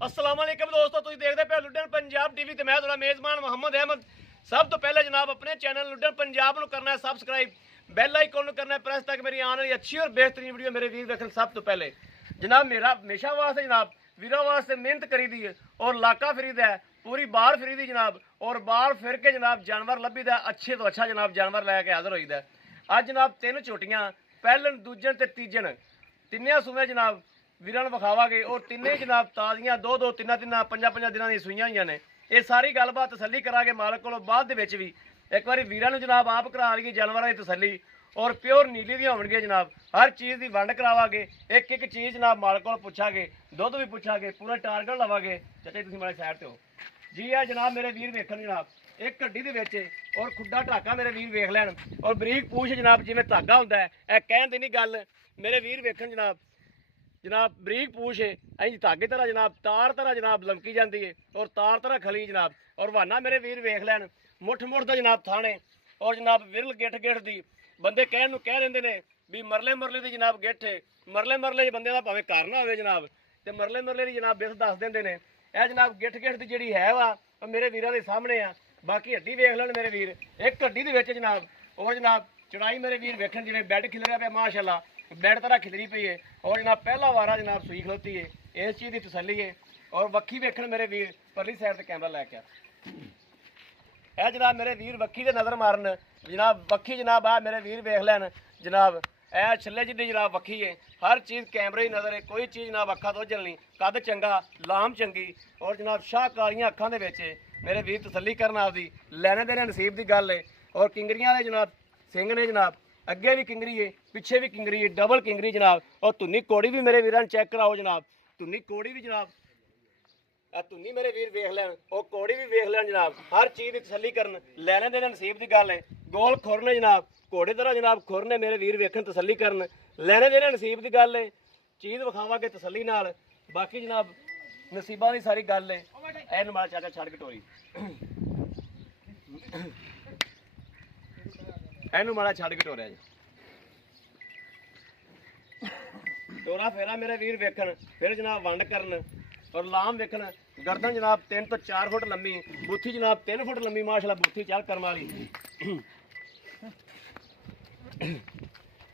अस्सलाम वालेकुम दोस्तों, तुम देखते पे लुड्डन पंजाब टीवी ते मैं थोड़ा मेज़बान मोहम्मद अहमद। सब तो पहले जनाब अपने चैनल लुड्डन पंजाब को करना है सबसक्राइब, बैल आइकन को करना है प्रेस ताकि मेरी आने वाली अच्छी और बेहतरीन वीडियो मेरे वीर देखने। सब तो पहले जनाब मेरा हमेशा वास्ते जनाब वीरों वास्ते मेहनत करी दी है और लाका फरीद है, पूरी बार फिरी दी जनाब, और बार फिर के जनाब जानवर लभी दा अच्छे तो अच्छा जनाब जानवर लैके हाजिर होईदा। अज जनाब 3 झोटियां पहलन दूजन ते तीजन तिन्ने सूए जनाब वीरां नूं विखावांगे और तिन्ने जनाब ताज़ियां दो दो तिन्ना तिन्ना पंजा पंजा दिनां दी सूईयां होईयां ने। ये सारी गलबात तसल्ली करांगे मालक कोलों बाद दे विच भी एक बारी वीरां नूं जनाब आप करा लईए जानवरां दी तसल्ली और प्योर नीली दी होणगे जनाब। हर चीज़ की वंड करावांगे, एक एक चीज़ जनाब मालक कोलों पुछांगे, दुध भी पुछांगे, पूरा टारगेट लवांगे। चाचा तुसीं माड़े साइड ते हो जी। है जनाब मेरे वीर वेखण जनाब एक गड्डी दे विच और खुड्डा ढाका मेरे वीर वेख लैण और बरीक पूछ जनाब जिवें धागा हुंदा है, यह कहण दी नहीं गल मेरे वीर वेखण जनाब। जनाब बरीक पूछ है अं धागे तरह जनाब तार तरह जनाब लमकी जाती है और तार तरह खली जनाब। और वाना मेरे वीर वेख लैन मुठ मुठ का जनाब थाने और जनाब विरल गिठ गिठ दी बंदे कहन कह देंगे ने भी मरले मरले की जनाब गिठ है। मरले मरले बंदे का भावें घर ना हो जनाब तो मरले मरले की जनाब बिस दस देंगे ने। यह जनाब गिठ गिठ की जी है वा मेरे वीरों के सामने आ। बाकी हड्डी वेख लैन मेरे वीर एक हड्डी के जनाब और जनाब चढ़ाई मेरे वीर वेखन जिवें बैड खिलरिया पे माशाअल्लाह बैड तरह खिलरी पई है और जनाब पहला वारा जनाब सूई खलोती है। इस चीज़ की तसली है और वक्खी वेखण मेरे वीर परली साइड से कैमरा लैके आ जनाब मेरे वीर वक्खी से नज़र मारन जनाब। वक्खी जनाब आ मेरे वीर वेख लैन जनाब ए छल्ले जिड्डी जनाब वक्खी है। हर चीज़ कैमरे की नज़र है, कोई चीज़ जनाब अखा तो जलनी कद चंगा लाम चंगी और जनाब शाह कालियां अखां दे विच मेरे वीर तसली करना आपदी लैने देने नसीब की गल है। और किंगरियां दे जनाब सिंह ने जनाब अगे भी किंगरी है पिछे भी किंगरी है डबल किंगरी जनाब। और धुनी कोड़ी भी मेरे वीरां चेक कराओ जनाब, धुनी कोड़ी भी जनाब धुनी मेरे वीर वेख लैन और कोड़ी भी वेख लैन जनाब। हर चीज़ की तसली करन लैने देने नसीब की गल है। गोल खुर ने जनाब घोड़े तरह जनाब खुर ने मेरे वीर वेखन तसली करन लैने देने नसीब की गल है। चीज़ विखावांगे तसली नाल बाकी जनाब नसीबां की सारी गल है। एन माड़ा चाचा छड़ कटोरी एनू माड़ा छड़ कटोरिया जी टोरा फेरा मेरे वीर वेखन फिर जनाब वंड करन और लाम वेखन। गर्दन जनाब 3 तो 4 फुट लंबी, बूथी जनाब 3 फुट लंबी माशाल्लाह बूथी चल करम वाली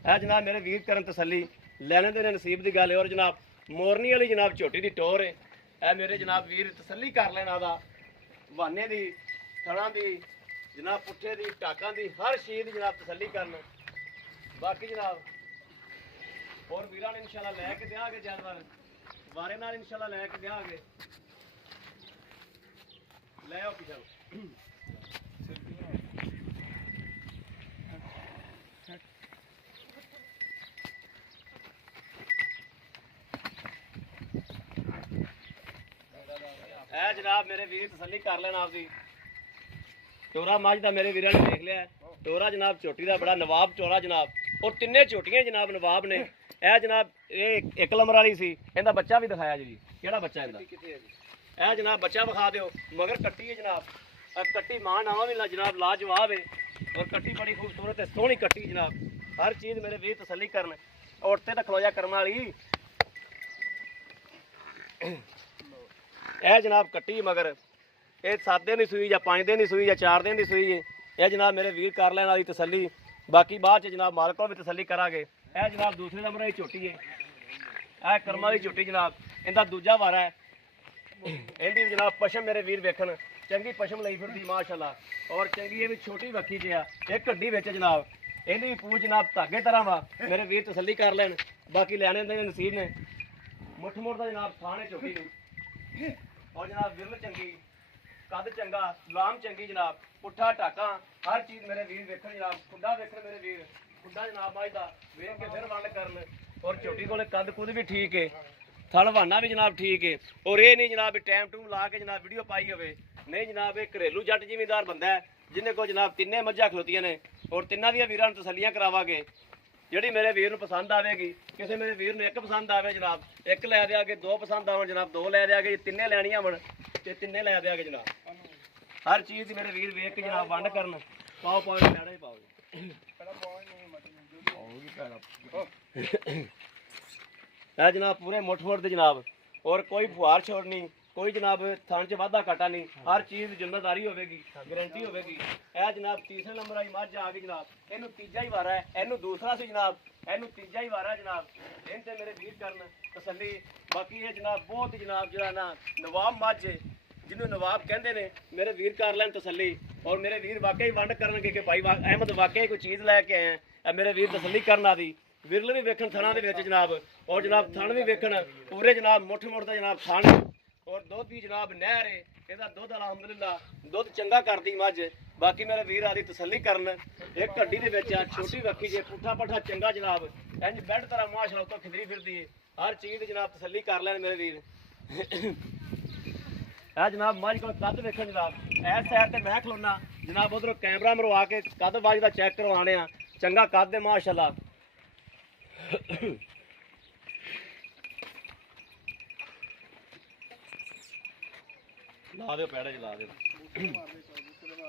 है जनाब। मेरे वीर करन तसली लैने देने नसीब की गल है। और जनाब मोरनी वाली जनाब झोटी की टोर है यह मेरे जनाब वीर तसली कर लेना दा वाने की थणा की जनाब पुट्ठे की टाकों की हर चीज़ की जनाब तसली करन। बाकी जनाब और वीरां ने इंशाल्लाह लैके देंगे जानवर वारे नाल इंशाल्लाह लैके देंगे लै आओ पिछा है जनाब मेरे वीर तसली कर लेना आपकी। टोरा मझ का मेरे वीर ने देख लिया टोरा जनाब झोटी का बड़ा नवाब टोरा जनाब और तिन्ने झोटियां जनाब नवाब ने। यह जनाब ये एक नंबर वाली सी इहदा बच्चा भी दिखाया जी केड़ा बच्चा इहदा यह जनाब बच्चा विखा दिओ मगर कट्टी है जनाब कट्टी मां नावा भी जनाब लाजवाब है और कट्टी बड़ी खूबसूरत है सोहनी कट्टी जनाब। हर चीज़ मेरे वीर तसली करन और उत्ते तक खलोजा करम वाली यह जनाब कट्टी मगर ये 7 दिन की सूई या 5 दिन की सूई या 4 दिन की सूई है। यह जनाब मेरे वीर कर लैन वाली तसली बाकी बाद जनाब मालक को भी तसली करांगे। यह जनाब दूसरे नंबर की झोटी है यह करम वाली झोटी जनाब इनका दूजा वारा है। इनकी जनाब पशम मेरे वीर वेखन चंगी पशम लई फिरदी माशाल्लाह और चंगी ये भी छोटी वक्खी च आ एक हड्डी विच जनाब इहदी पूछ जनाब धागे तरह वा मेरे वीर तसली कर लैन बाकी लैने दे नसीब ने। मुठ मुठ का जनाब थाने झोटी नूं और जनाब विरल चंगी कद चंगा लाम चंगी जनाब पुट्ठा ढाका हर चीज़ मेरे वीर वेखन जनाब। खुड्डा वेखन मेरे वीर खुड्डा जनाब मझ दा वेख के फिर वंड करन और झोटी कोले कद कुद भी ठीक है थल वाना भी जनाब ठीक है। और ये नहीं जनाब टाइम टूम ला के जनाब वीडियो पाई होवे नहीं जनाब एक घरेलू जट जिमीदार बंदा है जिन्हें को जनाब तिन्ने मझां खलोतियां ने और तिन्ना दी वीरां नूं तसलियां करावांगे जिहड़ी मेरे वीर नूं पसंद आवेगी। किसी मेरे वीर नूं एक पसंद आवे जनाब एक लै देंगे, 2 पसंद आवन जनाब 2 लै देंगे, तिन्ने लैनियां होवन ते तिन्ने लै देंगे जनाब। हर चीज़ मेरे वीर वेख के जनाब वंड करन पाओ पाओ पैड़ा ही पाओ है जनाब पूरे मुठ मुठ दे जनाब ਔਰ ਕੋਈ ਫੁਹਾਰ ਛੋੜ ਨਹੀਂ, ਕੋਈ ਜਨਾਬ ਥਣ 'ਚ ਵਾਧਾ ਘਾਟਾ ਨਹੀਂ, ਹਰ ਚੀਜ਼ ਦੀ ਜ਼ਿੰਮੇਦਾਰੀ ਹੋਵੇਗੀ, ਗਾਰੰਟੀ ਹੋਵੇਗੀ। ਇਹ ਜਨਾਬ ਤੀਸਰੇ ਨੰਬਰ ਵਾਲੀ ਮੱਝ ਆ ਗਈ ਜਨਾਬ, ਇਹਨੂੰ ਤੀਜਾ ਹੀ ਵਾਰਾ ਹੈ, ਇਹਨੂੰ ਦੂਸਰਾ ਸੀ ਜਨਾਬ, ਇਹਨੂੰ ਤੀਜਾ ਹੀ ਵਾਰਾ ਜਨਾਬ। ਇਹਨਾਂ ਤੇ ਮੇਰੇ ਵੀਰ ਕਰਨ ਤਸੱਲੀ। ਬਾਕੀ ਇਹ ਜਨਾਬ ਬਹੁਤ ਹੀ ਜਨਾਬ ਜਿਹੜਾ ਨਾ ਨਵਾਬ ਮੱਝ ਹੈ, ਜਿਹਨੂੰ ਨਵਾਬ ਕਹਿੰਦੇ ਨੇ, ਮੇਰੇ ਵੀਰ ਕਰ ਲੈਣ ਤਸੱਲੀ। ਔਰ ਮੇਰੇ ਵੀਰ ਵਾਕਈ ਵੰਡ ਕਰਨਗੇ ਕਿ ਭਾਈ ਅਹਿਮਦ ਵਾਕਈ ਕੋਈ ਚੀਜ਼ ਲੈ ਕੇ ਆਏ ਆ, ਮੇਰੇ ਵੀਰ ਤਸੱਲੀ ਕਰਨ ਆਦੀ। ਵਿਰਲ ਵੀ ਵੇਖਣ ਥਣਾ ਦੇ ਵਿੱਚ ਜਨਾਬ, ਔਰ ਜਨਾਬ ਥਣ ਵੀ ਵੇਖਣ ਪੂਰੇ ਜਨਾਬ ਮੁੱਠ ਦਾ ਜਨਾਬ ਥਣ, ਔਰ ਦੁੱਧ ਵੀ ਜਨਾਬ ਨਹਿਰ ਹੈ, ਇਹਦਾ ਦੁੱਧ ਅਲਹਮਦੁਲਿਲਾ ਦੁੱਧ ਚੰਗਾ ਕਰਦੀ ਮੱਝ। ਬਾਕੀ ਮੇਰੇ ਵੀਰ ਆਦੀ ਤਸੱਲੀ ਕਰਨ। ਇੱਕ ਹੱਡੀ ਦੇ ਵਿੱਚ ਆ ਛੋਟੀ ਵੱਖੀ ਜੇ ਪੁੱਠਾ ਪੱਠਾ ਚੰਗਾ ਜਨਾਬ, ਇੰਜ ਬੈੱਡ ਤਰ੍ਹਾਂ ਮਾਸ਼ਾਅੱਲਾ ਤੋਂ ਖਿਦਰੀ ਫਿਰਦੀ ਹੈ, ਹਰ ਚੀਜ਼ ਦੀ ਜਨਾਬ ਤਸੱਲੀ ਕਰ ਲੈਣ ਮੇਰੇ ਵੀਰ। ਇਹ ਜਨਾਬ ਮੱਝ ਕੋਲ ਕੱਦ ਵੇਖਣ ਜਨਾਬ, ਇਸ ਸਾਈਡ ਤੇ ਮੈਂ ਖਲੋਣਾ ਜਨਾਬ, ਉਧਰੋਂ ਕੈਮਰਾ ਮਰਵਾ ਕੇ ਕੱਦ ਮੱਝ ਦਾ ਚੈੱਕ ਕਰਵਾਉਣੇ ਆ, ਚੰਗਾ ਕੱਦ ਹੈ ਮਾਸ਼ਾਅੱਲਾ। ਲਾ ਦਿਓ ਪੈੜਾ ਚ ਲਾ ਦਿਓ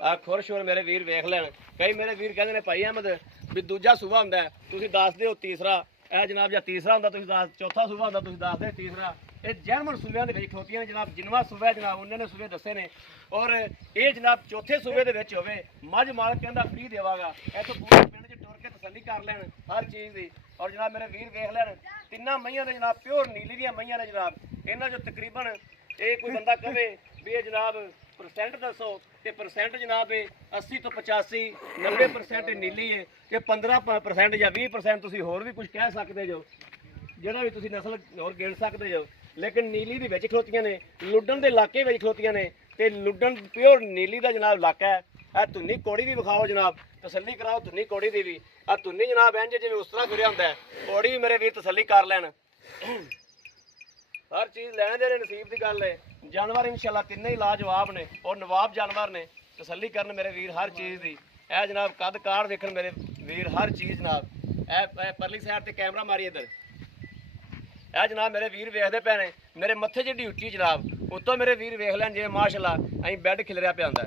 ਆ ਖੁਰਸ਼। ਹੋਰ ਮੇਰੇ ਵੀਰ ਵੇਖ ਲੈਣ। ਕਈ ਮੇਰੇ ਵੀਰ ਕਹਿੰਦੇ ਨੇ ਭਾਈ ਅਹਿਮਦ ਵੀ ਦੂਜਾ ਸੂਬਾ ਹੁੰਦਾ, ਤੁਸੀਂ ਦੱਸ ਦਿਓ ਤੀਸਰਾ। ਇਹ ਜਨਾਬ ਜਾਂ ਤੀਸਰਾ ਹੁੰਦਾ ਤੁਸੀਂ ਦੱਸ, ਚੌਥਾ ਸੂਬਾ ਹੁੰਦਾ ਤੁਸੀਂ ਦੱਸ ਦਿਓ ਤੀਸਰਾ। ਇਹ ਜਰਮਨ ਸੂਬਿਆਂ ਦੇ ਵਿੱਚ ਖੋਤੀਆਂ ਨੇ ਜਨਾਬ, ਜਿੰਨਵਾਂ ਸੂਬਾ ਜਨਾਬ ਉਹਨਾਂ ਨੇ ਸੂਬੇ ਦੱਸੇ ਨੇ। ਔਰ ਇਹ ਜਨਾਬ ਚੌਥੇ ਸੂਬੇ ਦੇ ਵਿੱਚ ਹੋਵੇ, ਮੱਝ ਮਾਲਕ ਕਹਿੰਦਾ ਫ੍ਰੀ ਦੇਵਾਂਗਾ। ਇੱਥੋਂ ਪੂਰੇ ਪਿੰਡ 'ਚ ਟੁਰ ਕੇ ਤਸੱਲੀ ਕਰ ਲੈਣ ਹਰ ਚੀਜ਼ ਦੀ। ਔਰ ਜਨਾਬ ਮੇਰੇ ਵੀਰ ਵੇਖ ਲੈਣ, ਤਿੰਨਾਂ ਮਈਆਂ ਨੇ ਜਨਾਬ ਪਿਓਰ ਨੀਲੀ ਦੀਆਂ ਮਈਆਂ ਨੇ ਜਨਾਬ। ਇਹਨਾਂ 'ਚੋਂ ਤਕਰੀਬਨ ਇਹ ਕੋਈ ਬੰਦਾ ਕਵੇ ਵੀ ਇਹ ਜਨਾਬ ਪਰਸੈਂਟ ਦੱਸੋ, ਤੇ ਪਰਸੈਂਟ ਜਨਾਬ ਇਹ 80 ਤੋਂ 85 90% ਨੀਲੀ ਹੈ, ਤੇ 15% ਜਾਂ 20% ਤੁਸੀਂ ਹੋਰ ਵੀ ਕੁਝ ਕਹਿ ਸਕਦੇ ਜੋ, ਜਿਹੜਾ ਵੀ ਤੁਸੀਂ ਨਸਲ ਹੋਰ ਗਿਣ ਸਕਦੇ ਜੋ। ਲੇਕਿਨ ਨੀਲੀ ਦੇ ਵਿੱਚ ਖਲੋਤੀਆਂ ਨੇ, ਲੁੱਡਣ ਦੇ ਇਲਾਕੇ ਵਿੱਚ ਖਲੋਤੀਆਂ ਨੇ, ਤੇ ਲੁੱਡਣ ਪਿਓਰ ਨੀਲੀ ਦਾ ਜਨਾਬ ਇਲਾਕਾ ਹੈ। ਇਹ ਧੁੰਨੀ ਕੋੜੀ ਵੀ ਵਿਖਾਓ ਜਨਾਬ, ਤਸੱਲੀ ਕਰਾਓ ਧੁੰਨੀ ਕੋੜੀ ਦੀ ਵੀ। ਆ ਧੁੰਨੀ ਜਨਾਬ ਇੰਜ ਜਿਵੇਂ ਉਸ ਤਰ੍ਹਾਂ ਫਿਰਿਆ ਹੁੰਦਾ ਹੈ, ਕੋੜੀ ਵੀ ਮੇਰੇ ਵੀਰ ਤਸੱਲੀ ਕਰ ਲੈਣ। ਹਰ ਚੀਜ਼ ਲੈਣ ਦੇਣੇ ਨਸੀਬ ਦੀ ਗੱਲ ਹੈ। ਜਾਨਵਰ ਇਨਸ਼ਾਅੱਲਾ ਤਿੰਨੇ ਹੀ ਲਾਜਵਾਬ ਨੇ, ਔਰ ਨਵਾਬ ਜਾਨਵਰ ਨੇ। ਤਸੱਲੀ ਕਰਨ ਮੇਰੇ ਵੀਰ ਹਰ ਚੀਜ਼ ਦੀ। ਇਹ ਜਨਾਬ ਕੱਦ ਕਾੜ ਵੇਖਣ ਮੇਰੇ ਵੀਰ ਹਰ ਚੀਜ਼ ਜਨਾਬ। ਇਹ ਪਰਲੀ ਸਾਈਡ ਤੇ ਕੈਮਰਾ ਮਾਰੀ ਇੱਧਰ। ਇਹ ਜਨਾਬ ਮੇਰੇ ਵੀਰ ਵੇਖਦੇ ਪਏ ਨੇ, ਮੇਰੇ ਮੱਥੇ ਜਿੱਡੀ ਉੱਚੀ ਜਨਾਬ, ਉੱਤੋਂ ਮੇਰੇ ਵੀਰ ਵੇਖ ਲੈਣ ਜਿਵੇਂ ਮਾਸ਼ਾਅੱਲਾ ਅਸੀਂ ਬੈੱਡ ਖਿਲਰਿਆ ਪਿਆ ਹੁੰਦਾ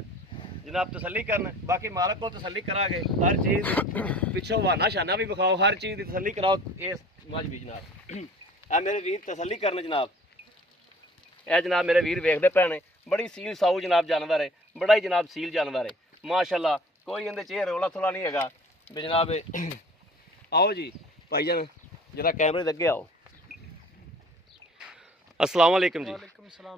ਜਨਾਬ। ਤਸੱਲੀ ਕਰਨ, ਬਾਕੀ ਮਾਲਕ ਕੋਲ ਤਸੱਲੀ ਕਰਾਂਗੇ ਹਰ ਚੀਜ਼ ਦੀ। ਪਿੱਛੋਂ ਵਾਨਾ ਸ਼ਾਨਾ ਵੀ ਵਿਖਾਓ, ਹਰ ਚੀਜ਼ ਦੀ ਤਸੱਲੀ ਕਰਾਓ ਇਸ ਮੱਝ ਵੀ ਜਨਾਬ। ਇਹ ਮੇਰੇ ਵੀਰ ਤਸੱਲੀ ਕਰਨ ਜਨਾਬ। ਇਹ ਜਨਾਬ ਮੇਰੇ ਵੀਰ ਵੇਖਦੇ ਪਏ ਨੇ, ਬੜੀ ਸੀਲ ਸਾਊ ਜਨਾਬ ਜਾਨਵਰ ਹੈ, ਬੜਾ ਹੀ ਜਨਾਬ ਸੀਲ ਜਾਨਵਰ ਹੈ ਮਾਸ਼ਾਅੱਲਾ। ਕੋਈ ਇਹਦੇ 'ਚ ਰੌਲਾ ਥੋੜਾ ਨਹੀਂ ਹੈਗਾ ਵੀ ਜਨਾਬ। ਆਓ ਜੀ ਭਾਈ ਜਾਨ ਜਰਾ ਕੈਮਰੇ ਦੇ ਅੱਗੇ ਆਓ। अस्सलाम वालेकुम जी।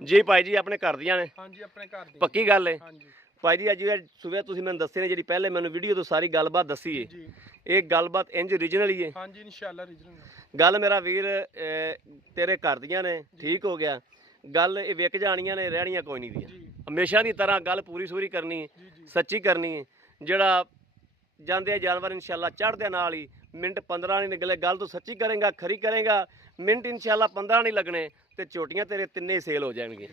जी भाई जी अपने घर दियां ने? हाँ जी अपने घर दी। पक्की गल है? हाँ जी भाई जी। अज सुबह तुसीं मैनूं दस्से ने जी पहले मैनूं वीडियो तो सारी गलबात दसी है, ये गलबात इंज ओरिजिनल ही है? हाँ जी इंशाअल्लाह ओरिजिनल। गल मेरा वीर तेरे घर दियां ने, ठीक हो गया। गल ये विक जानियां ने, रहनियां कोई नहीं दी। हमेशा की तरह गल पूरी सूरी करनी है, सच्ची करनी है। जिहड़ा जांदे जानवर इंशाअल्लाह चढ़दे नाल ही मिनट 15 नहीं निकले। गल तो सच्ची करेगा, खरी करेगा, मिनट इंशाअल्लाह 15 नहीं लगने ਤੇ ਝੋਟੀਆਂ ਤੇਰੇ ਤਿੰਨੇ ਸੇਲ ਹੋ ਜਾਣਗੇ।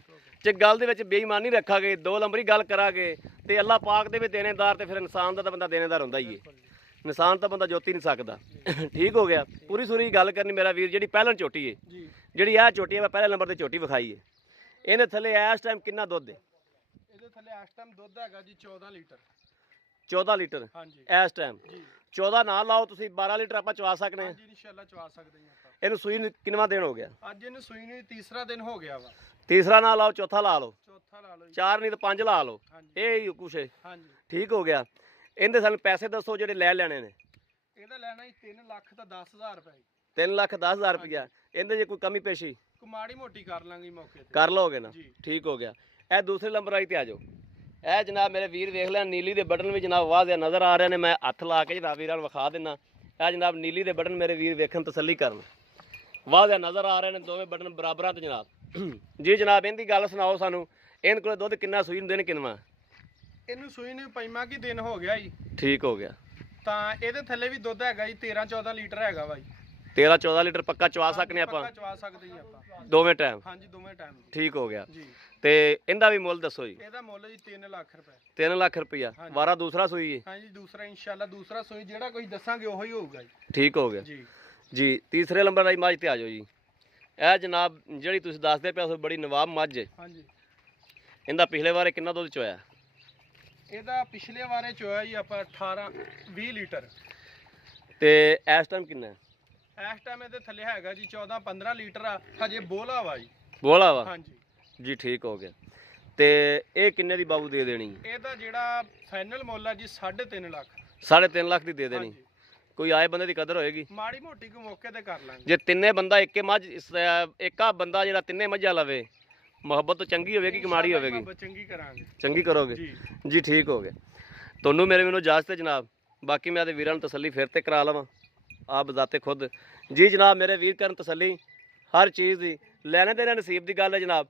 ਜੇ ਗੱਲ ਦੇ ਵਿੱਚ ਬੇਈਮਾਨੀ ਰੱਖਾਂਗੇ, ਦੋ ਨੰਬਰੀ ਗੱਲ ਕਰਾਂਗੇ, ਤੇ ਅੱਲਾਹ ਪਾਕ ਦੇ ਵੀ ਦੇਣੇਦਾਰ, ਤੇ ਫਿਰ ਇਨਸਾਨ ਦਾ ਤਾਂ ਬੰਦਾ ਦੇਣੇਦਾਰ ਹੁੰਦਾ ਹੀ ਹੈ। ਇਨਸਾਨ ਤਾਂ ਬੰਦਾ ਜੋਤੀ ਨਹੀਂ ਸਕਦਾ। ਠੀਕ ਹੋ ਗਿਆ। ਪੂਰੀ ਸੂਰੀ ਗੱਲ ਕਰਨੀ ਮੇਰਾ ਵੀਰ। ਜਿਹੜੀ ਪਹਿਲਾਂ ਝੋਟੀ ਹੈ, ਜਿਹੜੀ ਇਹ ਝੋਟੀ ਹੈ, ਮੈਂ ਪਹਿਲੇ ਨੰਬਰ ਤੇ ਝੋਟੀ ਵਿਖਾਈ ਹੈ। ਇਹਦੇ ਥੱਲੇ ਇਸ ਟਾਈਮ ਕਿੰਨਾ ਦੁੱਧ ਹੈ? ਇਹਦੇ ਥੱਲੇ ਇਸ ਟਾਈਮ ਦੁੱਧ ਹੈਗਾ ਜੀ 14 ਲੀਟਰ। 14 ਲੀਟਰ ਇਸ ਟਾਈਮ? 14 ਨਾ ਲਾਓ ਤੁਸੀਂ, 12 ਲੀਟਰ ਆਪਾਂ ਚਵਾ ਸਕਦੇ ਹਾਂ? ਜੀ ਇਨਸ਼ਾਅੱਲਾ ਚਵਾ ਸਕਦੇ ਹਾਂ ਆਪਾਂ। ਇਹਨੂੰ ਸੂਈ ਨੂੰ ਕਿੰਨਵਾਂ ਦਿਨ ਹੋ ਗਿਆ? ਅੱਜ ਇਹਨੂੰ ਸੂਈ ਨੂੰ ਤੀਸਰਾ ਦਿਨ ਹੋ ਗਿਆ ਵਾ। ਤੀਸਰਾ ਨਾ ਲਾਓ, ਚੌਥਾ ਲਾ ਲਓ। ਚੌਥਾ ਲਾ ਲਓ, 4 ਨਹੀਂ ਤਾਂ 5 ਲਾ ਲਓ। ਇਹ ਹੀ ਕੁਛ ਹੈ। ਹਾਂਜੀ ਠੀਕ ਹੋ ਗਿਆ। ਇਹਦੇ ਸਾਨੂੰ ਪੈਸੇ ਦੱਸੋ ਜਿਹੜੇ ਲੈ ਲੈਣੇ ਨੇ। ਇਹਦਾ ਲੈਣਾ ਹੀ 3 ਲੱਖ ਤਾਂ 10,000 ਰੁਪਏ। 3 ਲੱਖ 10,000 ਰੁਪਇਆ। ਇਹਦੇ ਜੇ ਕੋਈ ਕਮੀ ਪੇਸ਼ੀ ਮਾੜੀ ਮੋਟੀ ਕਰ ਲਾਂਗੇ ਮੌਕੇ ਤੇ। ਕਰ ਲਓਗੇ ਨਾ? ਠੀਕ ਹੋ ਗਿਆ। ਇਹ ਦੂਸਰੇ ਨੰਬਰ ਆਈ ਤੇ ਆ ਜਾਓ। ਇਹ ਜਨਾਬ ਮੇਰੇ ਵੀਰ ਵੇਖ ਲੈਣ, ਨੀਲੀ ਦੇ ਬਟਨ ਵੀ ਜਨਾਬ ਵਾਹ ਨਜ਼ਰ ਆ ਰਹੇ ਨੇ। ਮੈਂ ਹੱਥ ਲਾ ਕੇ ਜਨਾਬ ਵੀਰਾਂ ਨੂੰ ਵਿਖਾ ਦਿੰਦਾ। ਇਹ ਜਨਾਬ ਨੀਲੀ ਦੇ ਬਟਨ ਮੇਰੇ ਵੀਰ ਵੇਖਣ ਤਸੱਲੀ ਕਰਨ, ਵਾਹ ਨਜ਼ਰ ਆ ਰਹੇ ਨੇ, ਦੋਵੇਂ ਬਟਨ ਬਰਾਬਰਾਂ ਤੇ ਜਨਾਬ। ਜੀ ਜਨਾਬ ਇਹਦੀ ਗੱਲ ਸੁਣਾਓ ਸਾਨੂੰ, ਇਹਨਾਂ ਕੋਲ ਦੁੱਧ ਕਿੰਨਾ ਸੂਈ ਨੂੰ ਦਿਨ ਕਿੰਨਵਾਂ? ਇਹਨੂੰ ਸੂਈ ਨੂੰ 5ਵਾਂ ਕੀ ਦਿਨ ਹੋ ਗਿਆ ਜੀ। ਠੀਕ ਹੋ ਗਿਆ। ਤਾਂ ਇਹਦੇ ਥੱਲੇ ਵੀ ਦੁੱਧ ਹੈਗਾ ਜੀ 13-14 ਲੀਟਰ ਹੈਗਾ ਵਾ ਜੀ। 13-14 ਲੀਟਰ ਪੱਕਾ ਚਵਾ ਸਕਨੇ ਆਪਾਂ? ਪੱਕਾ ਚਵਾ ਸਕਦੇ ਜੀ ਆਪਾਂ ਦੋਵੇਂ ਟਾਈਮ। ਹਾਂਜੀ ਦੋਵੇਂ ਟਾਈਮ। ਠੀਕ ਹੋ ਗਿਆ ਜੀ। ਤੇ ਇਹਦਾ ਵੀ ਮੁੱਲ ਦੱਸੋ ਜੀ। ਇਹਦਾ ਮੁੱਲ ਜੀ 3 ਲੱਖ ਰੁਪਏ। 3 ਲੱਖ ਰੁਪਇਆ। ਵਾਰਾ ਦੂਸਰਾ ਸੂਈ ਹੈ? ਹਾਂਜੀ ਦੂਸਰਾ ਇੰਸ਼ਾਅੱਲਾ ਦੂਸਰਾ ਸੂਈ, ਜਿਹੜਾ ਕੋਈ ਦੱਸਾਂਗੇ ਉਹੀ ਹੋਊਗਾ ਜੀ। ਠੀਕ ਹੋ ਗਿਆ ਜੀ। ਜੀ ਤੀਸਰੇ ਨੰਬਰ ਵਾਲੀ ਮੱਝ ਤੇ ਆ ਜਾਓ ਜੀ। ਇਹ ਜਨਾਬ ਜਿਹੜੀ ਤੁਸੀਂ ਦੱਸਦੇ ਪਿਆ ਸੋ ਬੜੀ ਨਵਾਬ ਮੱਝ ਹੈ। ਹਾਂਜੀ। ਇਹਦਾ ਪਿਛਲੇ ਵਾਰੇ ਕਿੰਨਾ ਦੁੱਧ ਚੋਇਆ? ਇਹਦਾ ਪਿਛਲੇ ਵਾਰੇ ਚੋਇਆ ਜੀ ਆਪਾਂ 18-20 ਲੀਟਰ। ਤੇ ਇਸ ਟਾਈਮ ਕਿੰਨਾ? ਇਸ ਟਾਈਮ ਇਹਦੇ ਥੱਲੇ ਹੈਗਾ ਜੀ 14-15 ਲੀਟਰ ਆ, ਹਜੇ ਬੋਲਾ ਵਾ ਜੀ। ਬੋਲਾ ਵਾ ਹਾਂਜੀ ਜੀ, ਠੀਕ ਹੋ ਗਿਆ। ਤੇ ਇਹ ਕਿੰਨੇ ਦੀ ਬਾਬੂ ਦੇ ਦੇਣੀ? ਇਹਦਾ ਜਿਹੜਾ ਫਾਈਨਲ ਮੁੱਲ ਆ ਜੀ 3.5 ਲੱਖ। 3.5 ਲੱਖ ਦੀ ਦੇ ਦੇਣੀ। ਹਾਂਜੀ। ਕੋਈ ਆਏ ਬੰਦੇ ਦੀ ਕਦਰ ਹੋਏਗੀ? ਮਾੜੀ ਮੋਟੀ ਕੋ ਮੌਕੇ ਤੇ ਕਰ ਲਾਂਗੇ। ਜੇ ਤਿੰਨੇ ਬੰਦਾ ਇੱਕੇ ਮੱਝ ਇੱਕਾ ਬੰਦਾ ਜਿਹੜਾ ਤਿੰਨੇ ਮੱਝਾਂ ਲਵੇ, ਮੁਹੱਬਤ ਤਾਂ ਚੰਗੀ ਹੋਵੇਗੀ ਕਿ ਮਾੜੀ ਹੋਵੇਗੀ? ਆਪਾਂ ਚੰਗੀ ਕਰਾਂਗੇ। ਚੰਗੀ ਕਰੋਗੇ ਜੀ ਜੀ, ਠੀਕ ਹੋ ਗਿਆ। ਤੁਹਾਨੂੰ ਮੈਨੂੰ ਇਜਾਜ਼ਤ ਹੈ ਜਨਾਬ। ਬਾਕੀ ਮੈਂ ਆਦੇ ਵੀਰਾਂ ਨੂੰ ਤਸੱਲੀ ਫਿਰ ਤੇ ਕਰਾ ਲਵਾਂ, ਆਪ ਬਜ਼ਾਤੇ ਖੁਦ। ਜੀ ਜਨਾਬ, ਮੇਰੇ ਵੀਰ ਕਰਨ ਤਸੱਲੀ ਹਰ ਚੀਜ਼ ਦੀ, ਲੈਣੇ ਦੇਣੇ ਨਸੀਬ ਦੀ ਗੱਲ ਹੈ ਜਨਾਬ।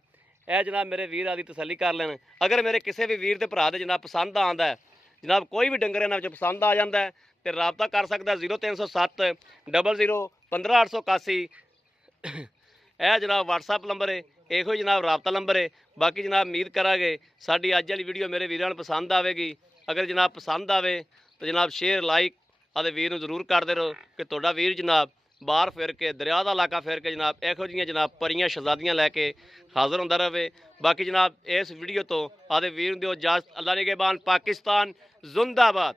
ਇਹ ਜਨਾਬ ਮੇਰੇ ਵੀਰ ਆਦੀ ਤਸੱਲੀ ਕਰ ਲੈਣ। ਅਗਰ ਮੇਰੇ ਕਿਸੇ ਵੀ ਵੀਰ ਦੇ ਭਰਾ ਦੇ ਜਨਾਬ ਪਸੰਦ ਆਉਂਦਾ ਹੈ ਜਨਾਬ, ਕੋਈ ਵੀ ਡੰਗਰ ਇਹਨਾਂ ਵਿੱਚ ਪਸੰਦ ਆ ਜਾਂਦਾ ਹੈ ਤੇ ਰਾਬਤਾ ਕਰ ਸਕਦਾ 0307 00 15881। ਇਹ ਜਨਾਬ WhatsApp ਨੰਬਰ ਹੈ, ਇਹੋ ਜਨਾਬ ਰਾਬਤਾ ਨੰਬਰ ਹੈ। ਬਾਕੀ ਜਨਾਬ ਉਮੀਦ ਕਰਾਂਗੇ ਸਾਡੀ ਅੱਜ ਵਾਲੀ ਵੀਡੀਓ ਮੇਰੇ ਵੀਰਾਂ ਨੂੰ ਪਸੰਦ ਆਵੇਗੀ। ਅਗਰ ਜਨਾਬ ਪਸੰਦ ਆਵੇ ਤਾਂ ਜਨਾਬ ਸ਼ੇਅਰ ਲਾਈਕ ਆਦੇ ਵੀਰ ਨੂੰ ਜ਼ਰੂਰ ਕਰਦੇ ਰਹੋ ਕਿ ਤੁਹਾਡਾ ਵੀਰ ਜਨਾਬ ਬਾਹਰ ਫਿਰ ਕੇ ਦਰਿਆ ਦਾ ਇਲਾਕਾ ਫਿਰ ਕੇ ਜਨਾਬ ਇਹੋ ਜਿਹੀਆਂ ਜਨਾਬ ਪਰੀਆਂ ਸ਼ਹਜ਼ਾਦੀਆਂ ਲੈ ਕੇ ਹਾਜ਼ਰ ਹੁੰਦਾ ਰਹੇ। ਬਾਕੀ ਜਨਾਬ ਇਸ ਵੀਡੀਓ ਤੋਂ ਆਦੇ ਵੀਰ ਨੂੰ ਦਿਓ ਇਜਾਜ਼ਤ। ਅੱਲਾ ਨਿਗਹਿਬਾਨ। ਪਾਕਿਸਤਾਨ ਜ਼ਿੰਦਾਬਾਦ।